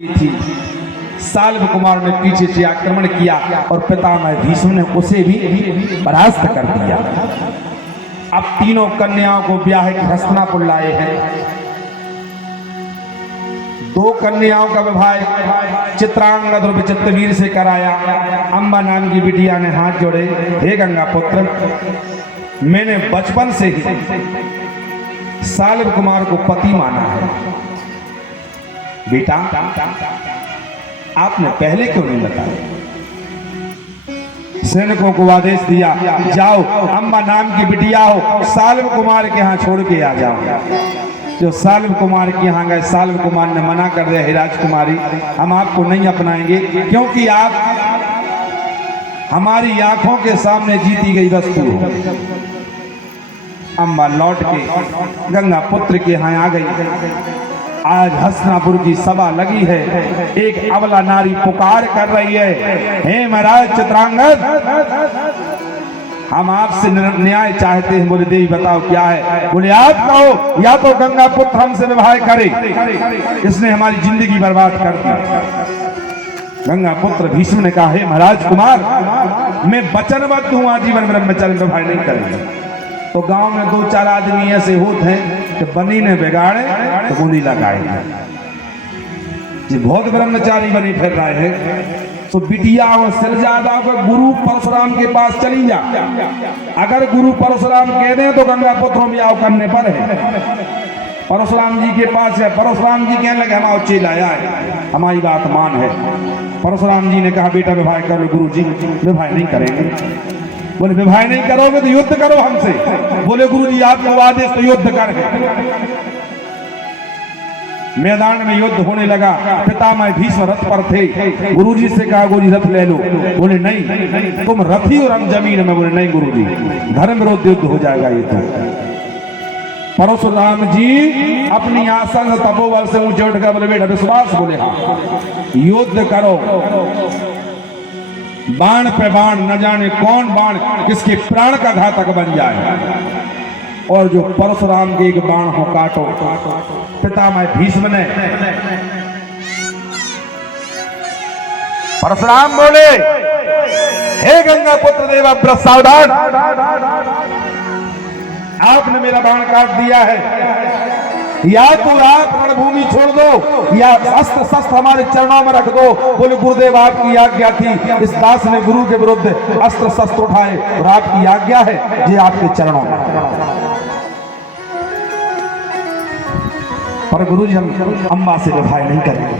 थी। साल्व कुमार ने पीछे से आक्रमण किया और पितामह भीष्म ने उसे भी परास्त कर दिया। अब तीनों कन्याओं को ब्याह के हस्तिनापुर लाए हैं। दो कन्याओं का विवाह चित्रांगद और विचित्रवीर से कराया। अम्बा नाम की बिटिया ने हाथ जोड़े, हे गंगा पुत्र, मैंने बचपन से ही साल्व कुमार को पति माना है। बेटा, आपने पहले क्यों नहीं बताया? सैनिकों को आदेश दिया, जाओ अम्बा नाम की बिटिया हो साल्व कुमार के यहाँ छोड़ के आ जाओ। जो साल्व कुमार के यहाँ गए, साल्व कुमार ने मना कर दिया, हे राजकुमारी, हम आपको नहीं अपनाएंगे क्योंकि आप हमारी आंखों के सामने जीती गई वस्तु हो। अम्बा लौट के गंगा पुत्र के यहाँ आ गई। आज हस्तिनापुर की सभा लगी है। एक अबला नारी पुकार कर रही है, हे महाराज चित्रांगद, हम आपसे न्याय चाहते हैं। बोले देवी बताओ क्या है? बोले आप कहो, या तो गंगा पुत्र हमसे विवाह करे, इसने हमारी जिंदगी बर्बाद कर दी। गंगा पुत्र भीष्म ने कहा, हे महाराज कुमार, मैं वचनबद्ध हूं, आजीवन ब्रह्मचर्य विवाह नहीं करेंगे। तो गांव में दो चार आदमी ऐसे होते हैं कि बनी ने बिगाड़े तो बूंदी लगाए। जी बहुत ब्रह्मचारी बनी फिर रहे हैं। तो बिटिया और सिरजादा को गुरु परशुराम के पास चली जा। अगर गुरु परशुराम कह दें तो गंगा पुत्रों में आओ करने पर है। परशुराम जी के पास है। परशुराम जी कहने लगे, हम चेला आए, हमारी बात मान है। परशुराम जी ने कहा, बेटा विवाह कर लो। गुरु जी विवाह नहीं करेंगे। बोले विवाह नहीं करोगे तो युद्ध करो हमसे। बोले गुरु जी आपको आदेश तो युद्ध कर। मैदान में युद्ध होने लगा। पितामह भीष्म रथ पर थे। गुरुजी से कहा, गुरुजी रथ ले लो। बोले नहीं, तुम रथी और हम जमीन में। बोले नहीं गुरुजी, धर्म विरोध युद्ध हो जाएगा ये तो। परशुराम जी अपनी आसन तपोबल से ऊंचे उठ कर बोले, बेटा विश्वास? बोले हाँ, युद्ध करो। बाण पे बाण, न जाने कौन बाण किसके प्राण का घातक बन जाए। और जो परशुराम के एक बाण हो काटो। पितामह भीष्म ने, परशुराम बोले, हे गंगा पुत्र देवा व्रत सावधान, आपने मेरा बाण काट दिया है। या तो आप रणभूमि छोड़ दो या अस्त्र शस्त्र हमारे चरणों में रख दो। बोले गुरुदेव आपकी आज्ञा थी। इस दास ने गुरु के विरुद्ध अस्त्र शस्त्र उठाए और आपकी आज्ञा है ये आपके चरणों में। पर गुरुजी हम अम्बा से विवाह नहीं करेंगे।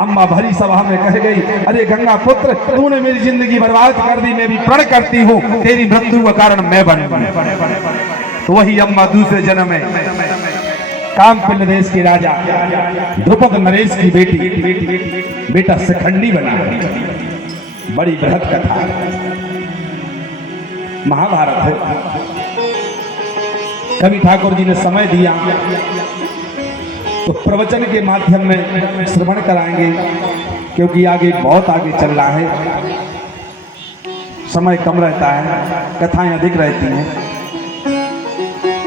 अम्बा भरी सभा में कह गई, अरे गंगा पुत्र, तूने मेरी जिंदगी बर्बाद कर दी, मैं भी प्रण करती हूँ तेरी मृत्यु का कारण मैं बनूंगी। तो वही अम्बा दूसरे जन्म में कामपिंड देश के राजा द्रुपद नरेश की बेटी बेटा शिखंडी बना। बड़ी बृहद कथा महाभारत है। कवि ठाकुर जी ने समय दिया तो प्रवचन के माध्यम में श्रवण कराएंगे, क्योंकि आगे बहुत आगे चल रहा है। समय कम रहता है, कथाएं अधिक रहती हैं।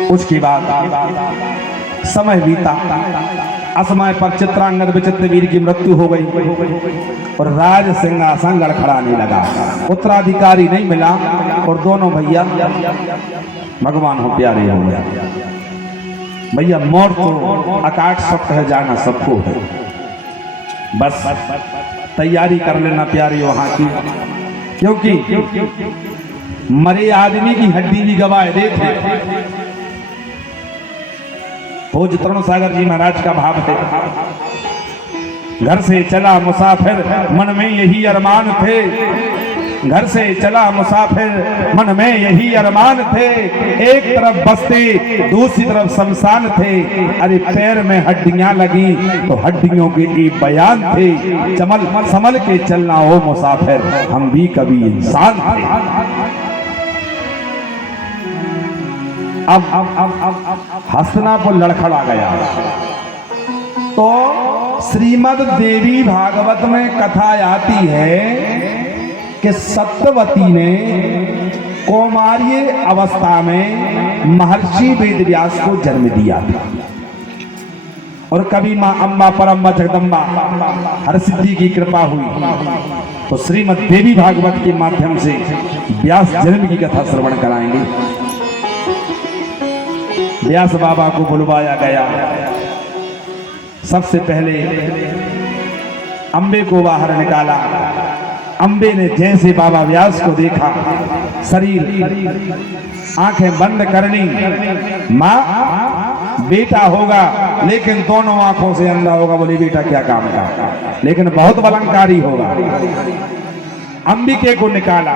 उसके बाद समय बीता। असमय पर चित्रांगद विचित्रवीर की मृत्यु हो गई और राज सिंहासन लड़खड़ाने लगा। उत्तराधिकारी नहीं मिला और दोनों भैया भगवान हो प्यारे हो गया। भैया मौत तो आकाश सत्य है, जाना सबको है, बस तैयारी कर लेना प्यारे वहां की। क्योंकि मरे आदमी की हड्डी भी गवाह देते। भोज तरुण सागर जी महाराज का भाव है, घर से चला मुसाफिर मन में यही अरमान थे। घर से चला मुसाफिर मन में यही अरमान थे। एक तरफ बस्ती दूसरी तरफ शमशान थे। अरे पैर में हड्डियां लगी तो हड्डियों के एक बयान थे। चमल संभल के चलना हो मुसाफिर, हम भी कभी इंसान थे। अब हस्तिनापुर लड़खड़ा गया। तो श्रीमद् देवी भागवत में कथा आती है कि सत्यवती ने कौमार्य अवस्था में महर्षि वेदव्यास को जन्म दिया था। और कभी माँ अम्बा परम्बा जगदम्बा हर सिद्धि की कृपा हुई तो श्रीमद् देवी भागवत के माध्यम से व्यास जन्म की कथा श्रवण कराएंगे। व्यास बाबा को बुलवाया गया। सबसे पहले अम्बे को बाहर निकाला। अम्बे ने जैसे बाबा व्यास को देखा, शरीर आंखें बंद करनी, माँ बेटा होगा लेकिन दोनों आंखों से अंधा होगा। बोले बेटा क्या काम का, लेकिन बहुत बलंकारी होगा। अंबिके को निकाला।